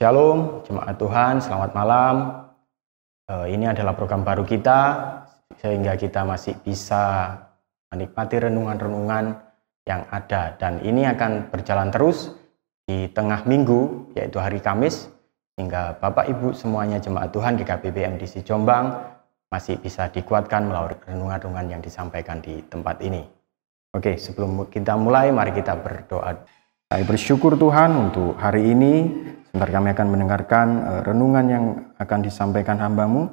Shalom, jemaat Tuhan, selamat malam. Ini adalah program baru kita, sehingga kita masih bisa menikmati renungan-renungan yang ada. Dan ini akan berjalan terus di tengah minggu, yaitu hari Kamis, sehingga Bapak Ibu semuanya jemaat Tuhan GKP BMDC Jombang masih bisa dikuatkan melalui renungan-renungan yang disampaikan di tempat ini. Oke, sebelum kita mulai, mari kita berdoa. Saya bersyukur Tuhan untuk hari ini. Sebentar kami akan mendengarkan renungan yang akan disampaikan hamba-Mu.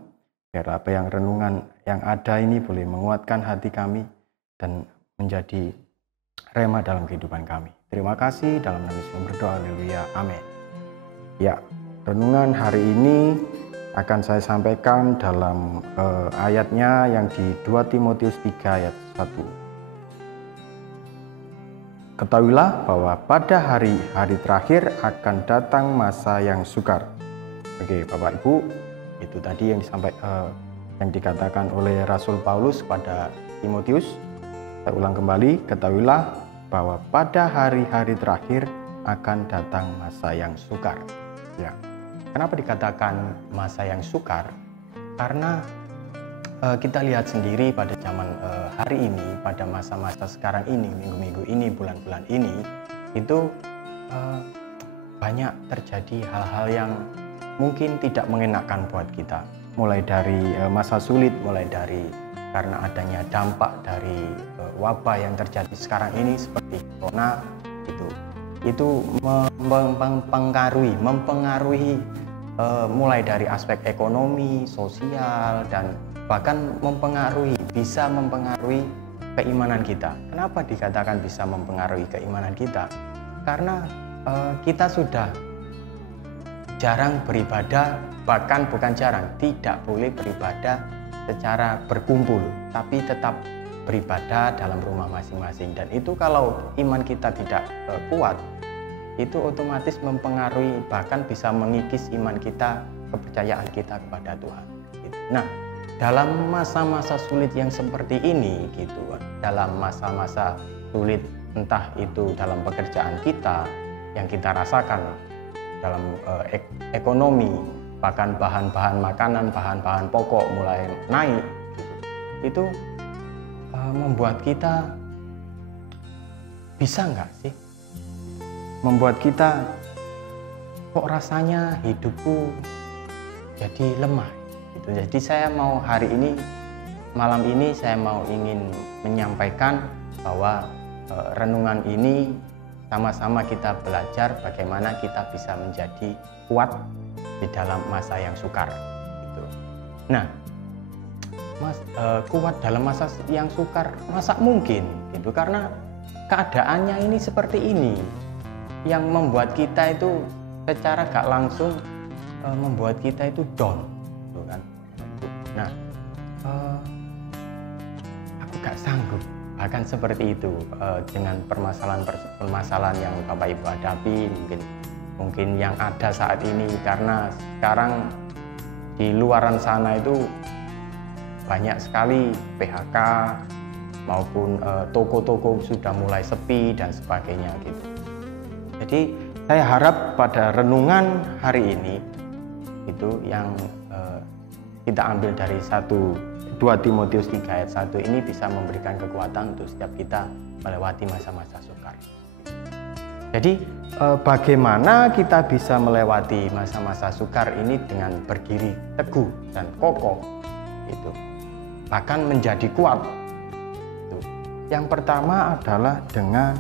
Biar apa yang renungan yang ada ini boleh menguatkan hati kami dan menjadi rema dalam kehidupan kami. Terima kasih, dalam nama Yesus berdoa, haleluya, amin. Ya, renungan hari ini akan saya sampaikan dalam ayatnya yang di 2 Timotius 3 ayat 1. Ketahuilah bahwa pada hari-hari terakhir akan datang masa yang sukar. Oke, Bapak Ibu, itu tadi yang dikatakan oleh Rasul Paulus kepada Timotius. Saya ulang kembali, ketahuilah bahwa pada hari-hari terakhir akan datang masa yang sukar. Ya. Kenapa dikatakan masa yang sukar? Karena kita lihat sendiri pada zaman hari ini, pada masa-masa sekarang ini, minggu-minggu ini, bulan-bulan ini, itu banyak terjadi hal-hal yang mungkin tidak mengenakan buat kita. Mulai dari masa sulit, mulai dari karena adanya dampak dari wabah yang terjadi sekarang ini seperti corona, itu mempengaruhi mulai dari aspek ekonomi, sosial, dan bahkan bisa mempengaruhi keimanan kita. Kenapa dikatakan bisa mempengaruhi keimanan kita? Karena kita sudah jarang beribadah, bahkan bukan jarang, tidak boleh beribadah secara berkumpul, tapi tetap beribadah dalam rumah masing-masing. Dan itu kalau iman kita tidak kuat, itu otomatis mempengaruhi, bahkan bisa mengikis iman kita, kepercayaan kita kepada Tuhan. Nah, dalam masa-masa sulit yang seperti ini, dalam masa-masa sulit, entah itu dalam pekerjaan kita yang kita rasakan, dalam ekonomi, bahkan bahan-bahan makanan, bahan-bahan pokok mulai naik, itu membuat kita bisa nggak sih? Membuat kita kok rasanya hidupku jadi lemah. Jadi saya mau malam ini saya ingin menyampaikan bahwa renungan ini sama-sama kita belajar bagaimana kita bisa menjadi kuat di dalam masa yang sukar. Nah, kuat dalam masa yang sukar, masa mungkin? Karena keadaannya ini seperti ini, yang membuat kita itu secara gak langsung membuat kita itu down. Nah, aku gak sanggup, bahkan seperti itu dengan permasalahan yang Bapak Ibu hadapi, mungkin yang ada saat ini, karena sekarang di luaran sana itu banyak sekali PHK maupun toko-toko sudah mulai sepi dan sebagainya gitu. Jadi saya harap pada renungan hari ini itu yang kita ambil dari 2 Timotius 3 ayat 1 ini bisa memberikan kekuatan untuk setiap kita melewati masa-masa sukar. Jadi bagaimana kita bisa melewati masa-masa sukar ini dengan berdiri teguh dan kokoh, bahkan menjadi kuat. Yang pertama adalah dengan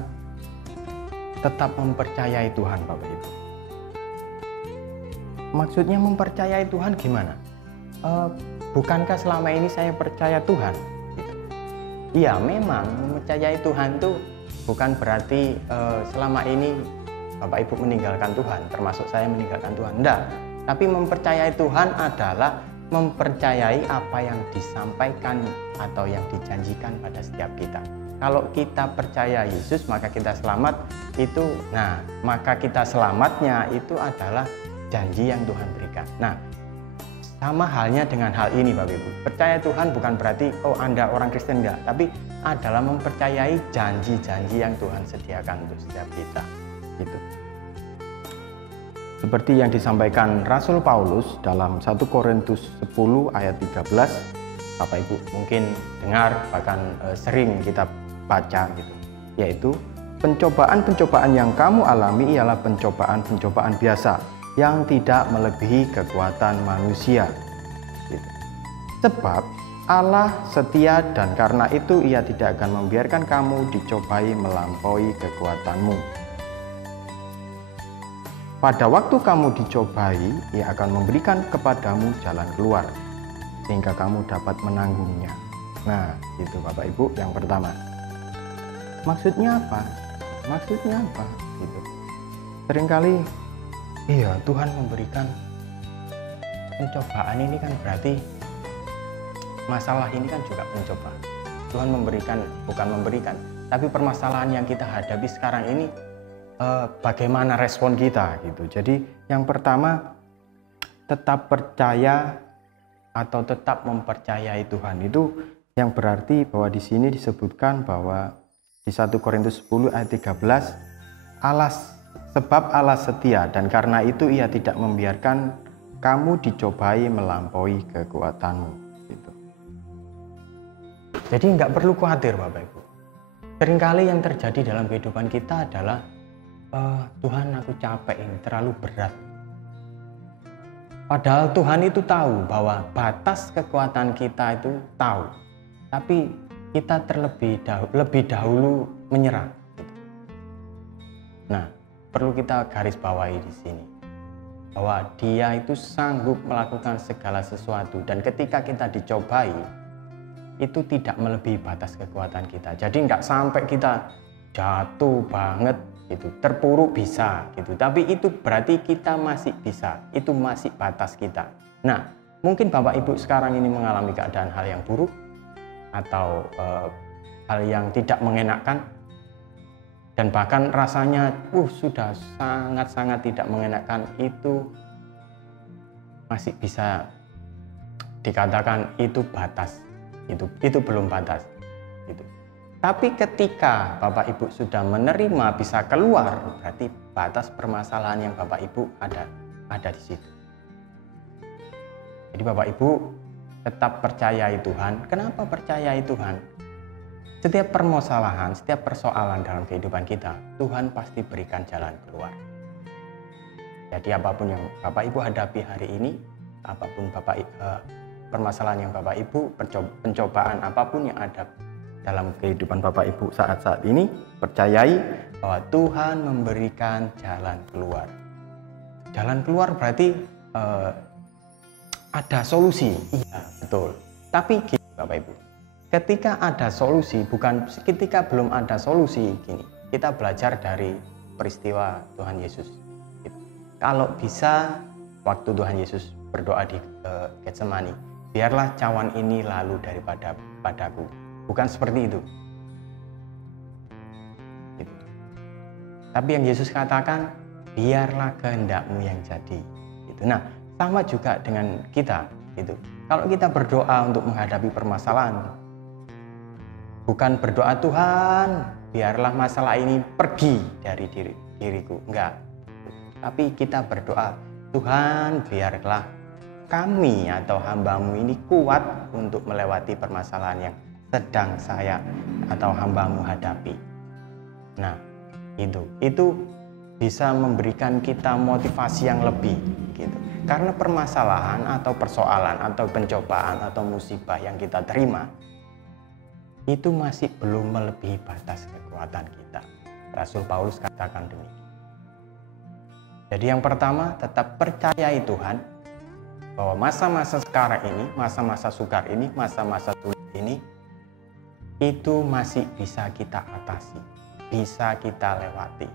tetap mempercayai Tuhan, Bapak Ibu. Maksudnya mempercayai Tuhan gimana? Bukankah selama ini saya percaya Tuhan? Iya, memang mempercayai Tuhan itu bukan berarti selama ini Bapak Ibu meninggalkan Tuhan, termasuk saya meninggalkan Tuhan. Enggak, tapi mempercayai Tuhan adalah mempercayai apa yang disampaikan atau yang dijanjikan pada setiap kita. Kalau kita percaya Yesus, maka kita selamat. Maka kita selamatnya itu adalah janji yang Tuhan berikan. Nah, sama halnya dengan hal ini, Bapak Ibu. Percaya Tuhan bukan berarti Anda orang Kristen, enggak, tapi adalah mempercayai janji-janji yang Tuhan sediakan untuk setiap kita. Seperti yang disampaikan Rasul Paulus dalam 1 Korintus 10 ayat 13, Bapak Ibu mungkin dengar, bahkan sering kita baca gitu, yaitu pencobaan-pencobaan yang kamu alami ialah pencobaan-pencobaan biasa yang tidak melebihi kekuatan manusia gitu. Sebab Allah setia dan karena itu Ia tidak akan membiarkan kamu dicobai melampaui kekuatanmu. Pada waktu kamu dicobai, Ia akan memberikan kepadamu jalan keluar, sehingga kamu dapat menanggungnya. Nah, itu Bapak Ibu yang pertama. Maksudnya apa? Maksudnya apa? Gitu. Seringkali, iya Tuhan memberikan pencobaan ini kan berarti masalah ini kan juga pencoba. Tuhan memberikan, bukan memberikan, tapi permasalahan yang kita hadapi sekarang ini, bagaimana respon kita gitu. Jadi yang pertama, tetap percaya atau tetap mempercayai Tuhan. Itu yang berarti bahwa di sini disebutkan bahwa di 1 Korintus 10 ayat 13, sebab Allah setia dan karena itu Ia tidak membiarkan kamu dicobai melampaui kekuatanmu gitu. Jadi nggak perlu khawatir Bapak Ibu. Seringkali yang terjadi dalam kehidupan kita adalah Tuhan, aku capek, ini terlalu berat. Padahal Tuhan itu tahu bahwa batas kekuatan kita itu tahu, tapi kita lebih dahulu menyerah. Nah, perlu kita garis bawahi di sini bahwa Dia itu sanggup melakukan segala sesuatu, dan ketika kita dicobai itu tidak melebihi batas kekuatan kita. Jadi nggak sampai kita jatuh banget gitu, terpuruk bisa gitu, tapi itu berarti kita masih bisa, itu masih batas kita. Nah, mungkin Bapak Ibu sekarang ini mengalami keadaan hal yang buruk atau hal yang tidak mengenakan, dan bahkan rasanya sudah sangat-sangat tidak mengenakan, itu masih bisa dikatakan itu batas, itu belum batas gitu. Tapi ketika Bapak Ibu sudah menerima bisa keluar, berarti batas permasalahan yang Bapak Ibu ada di situ. Jadi Bapak Ibu tetap percayai Tuhan. Kenapa percayai Tuhan? Setiap permasalahan, setiap persoalan dalam kehidupan kita, Tuhan pasti berikan jalan keluar. Jadi apapun yang Bapak Ibu hadapi hari ini, apapun permasalahan yang Bapak Ibu, pencobaan apapun yang ada dalam kehidupan Bapak Ibu saat-saat ini, percayai bahwa Tuhan memberikan jalan keluar. Jalan keluar berarti ada solusi. Iya, betul. Tapi gini Bapak Ibu, ketika ada solusi, bukan ketika belum ada solusi, gini, kita belajar dari peristiwa Tuhan Yesus. Kalau bisa, waktu Tuhan Yesus berdoa di Getsemani, biarlah cawan ini lalu padaku. Bukan seperti itu. Gitu. Tapi yang Yesus katakan, biarlah kehendakmu yang jadi. Gitu. Nah, sama juga dengan kita. Gitu. Kalau kita berdoa untuk menghadapi permasalahan, bukan berdoa Tuhan, biarlah masalah ini pergi dari diriku. Enggak. Tapi kita berdoa, Tuhan, biarlah kami atau hamba-Mu ini kuat untuk melewati permasalahan yang sedang saya atau hamba-Mu hadapi. Nah, itu bisa memberikan kita motivasi yang lebih gitu. Karena permasalahan atau persoalan atau pencobaan atau musibah yang kita terima itu masih belum melebihi batas kekuatan kita. Rasul Paulus katakan demikian. Jadi yang pertama, tetap percayai Tuhan bahwa masa-masa sekarang ini, masa-masa sukar ini, masa-masa sulit ini, itu masih bisa kita atasi, bisa kita lewati,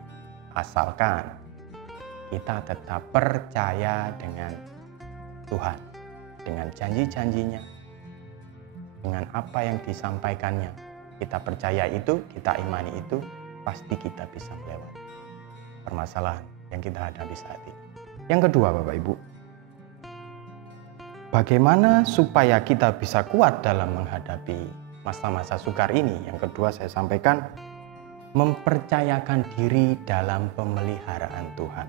asalkan kita tetap percaya dengan Tuhan, dengan janji-janjinya, dengan apa yang disampaikannya. Kita percaya itu, kita imani itu, pasti kita bisa melewati permasalahan yang kita hadapi saat ini. Yang kedua Bapak Ibu, bagaimana supaya kita bisa kuat dalam menghadapi masa-masa sukar ini? Yang kedua saya sampaikan, mempercayakan diri dalam pemeliharaan Tuhan.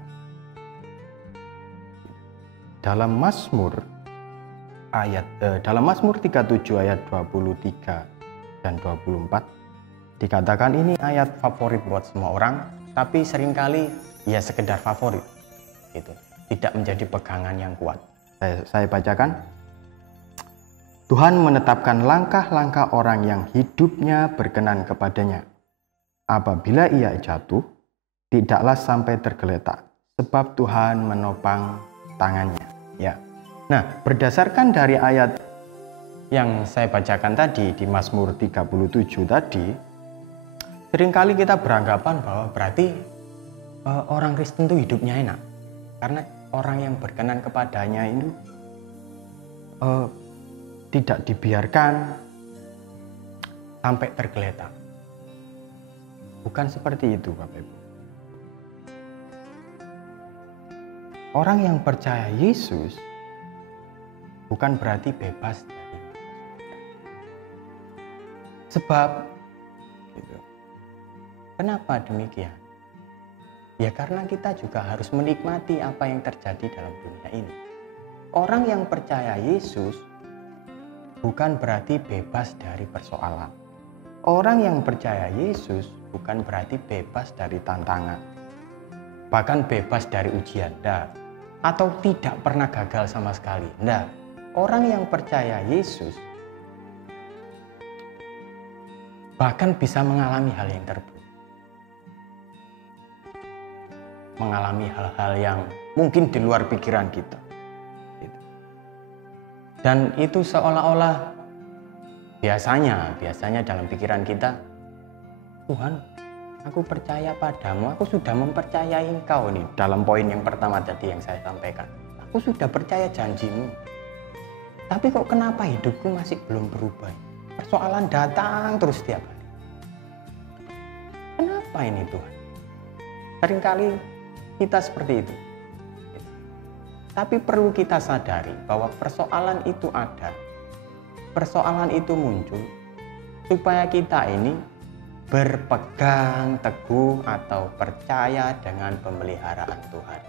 dalam Mazmur dalam Mazmur 37 ayat 23 dan 24 dikatakan ini ayat favorit buat semua orang, tapi seringkali ya sekedar favorit gitu, tidak menjadi pegangan yang kuat. Saya bacakan. Tuhan menetapkan langkah-langkah orang yang hidupnya berkenan kepadanya. Apabila ia jatuh, tidaklah sampai tergeletak, sebab Tuhan menopang tangannya. Ya. Nah, berdasarkan dari ayat yang saya bacakan tadi di Mazmur 37 tadi, seringkali kita beranggapan bahwa berarti orang Kristen itu hidupnya enak. Karena orang yang berkenan kepadanya itu tidak dibiarkan sampai tergeletak. Bukan seperti itu, Bapak Ibu. Orang yang percaya Yesus bukan berarti bebas dari sebab gitu. Kenapa demikian? Ya karena kita juga harus menikmati apa yang terjadi dalam dunia ini. Orang yang percaya Yesus bukan berarti bebas dari persoalan. Orang yang percaya Yesus bukan berarti bebas dari tantangan. Bahkan bebas dari ujian, enggak. Atau tidak pernah gagal sama sekali, enggak. Orang yang percaya Yesus bahkan bisa mengalami hal yang terburuk. Mengalami hal-hal yang mungkin di luar pikiran kita. Dan itu seolah-olah biasanya dalam pikiran kita, Tuhan, aku percaya padamu, aku sudah mempercayai Engkau nih. Dalam poin yang pertama tadi yang saya sampaikan, aku sudah percaya janjimu. Tapi kok kenapa hidupku masih belum berubah? Persoalan datang terus setiap hari. Kenapa ini Tuhan? Seringkali kita seperti itu. Tapi perlu kita sadari bahwa persoalan itu ada. Persoalan itu muncul supaya kita ini berpegang teguh atau percaya dengan pemeliharaan Tuhan.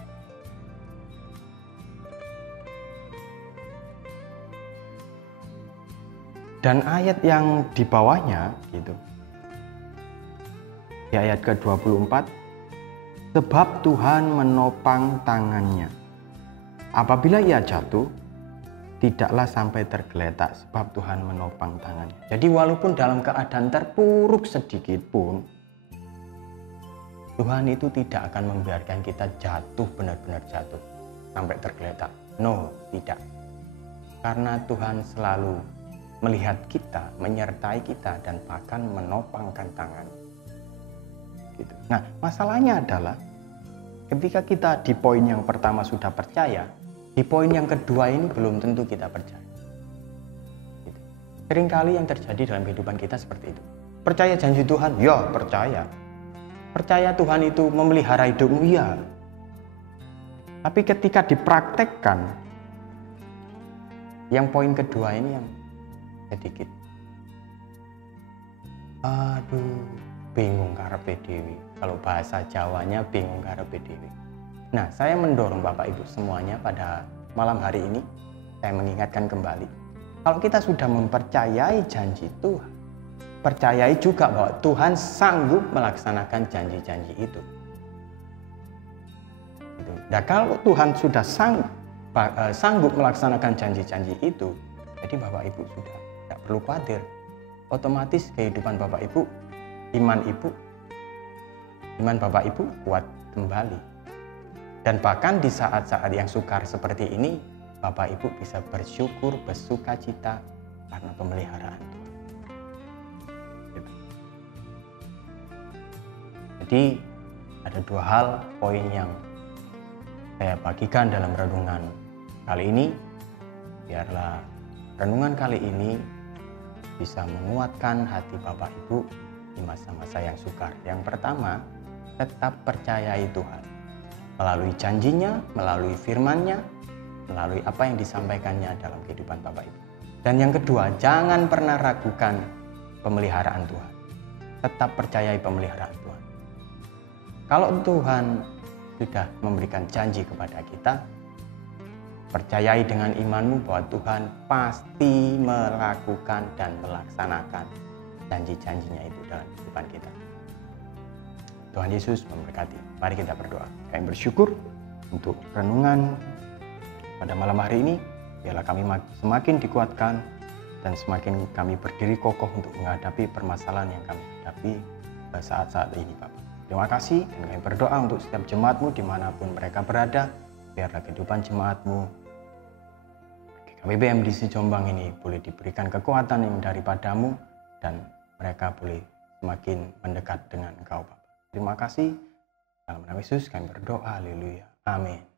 Dan ayat yang di bawahnya gitu. Di ayat ke-24, sebab Tuhan menopang tangannya. Apabila ia jatuh, tidaklah sampai tergeletak sebab Tuhan menopang tangannya. Jadi walaupun dalam keadaan terpuruk sedikit pun, Tuhan itu tidak akan membiarkan kita jatuh, benar-benar jatuh sampai tergeletak. No, tidak. Karena Tuhan selalu melihat kita, menyertai kita, dan bahkan menopangkan tangan. Gitu. Nah, masalahnya adalah ketika kita di poin yang pertama sudah percaya, di poin yang kedua ini belum tentu kita percaya. Gitu. Seringkali yang terjadi dalam kehidupan kita seperti itu. Percaya janji Tuhan? Ya, percaya. Percaya Tuhan itu memelihara hidupmu? Ya. Tapi ketika dipraktekkan, yang poin kedua ini yang sedikit bingung karepe dhewe. Kalau bahasa Jawanya bingung karepe dhewe. Nah, saya mendorong Bapak Ibu semuanya pada malam hari ini, saya mengingatkan kembali, kalau kita sudah mempercayai janji Tuhan, percayai juga bahwa Tuhan sanggup melaksanakan janji-janji itu. Nah, kalau Tuhan sudah sanggup melaksanakan janji-janji itu, jadi Bapak Ibu sudah tidak perlu khawatir. Otomatis kehidupan Bapak Ibu, iman Bapak Ibu kuat kembali. Dan bahkan di saat-saat yang sukar seperti ini, Bapak Ibu bisa bersyukur, bersuka cita karena pemeliharaan Tuhan. Jadi ada dua hal poin yang saya bagikan dalam renungan kali ini. Biarlah renungan kali ini bisa menguatkan hati Bapak Ibu di masa-masa yang sukar. Yang pertama, tetap percayai Tuhan melalui janjinya, melalui firman-Nya, melalui apa yang disampaikannya dalam kehidupan Bapak Ibu. Dan yang kedua, jangan pernah ragukan pemeliharaan Tuhan. Tetap percayai pemeliharaan Tuhan. Kalau Tuhan sudah memberikan janji kepada kita, percayai dengan imanmu bahwa Tuhan pasti melakukan dan melaksanakan janji-janjinya itu dalam kehidupan kita. Tuhan Yesus memberkati. Mari kita berdoa. Kami bersyukur untuk renungan pada malam hari ini. Biarlah kami semakin dikuatkan dan semakin kami berdiri kokoh untuk menghadapi permasalahan yang kami hadapi saat-saat ini, Bapak. Terima kasih, dan kami berdoa untuk setiap jemaat-Mu dimanapun mereka berada. Biarlah kehidupan jemaat-Mu KBBM di Jombang ini boleh diberikan kekuatan yang daripadamu, dan mereka boleh semakin mendekat dengan Engkau, Bapak. Terima kasih. Dalam nama Yesus kami berdoa. Haleluya. Amin.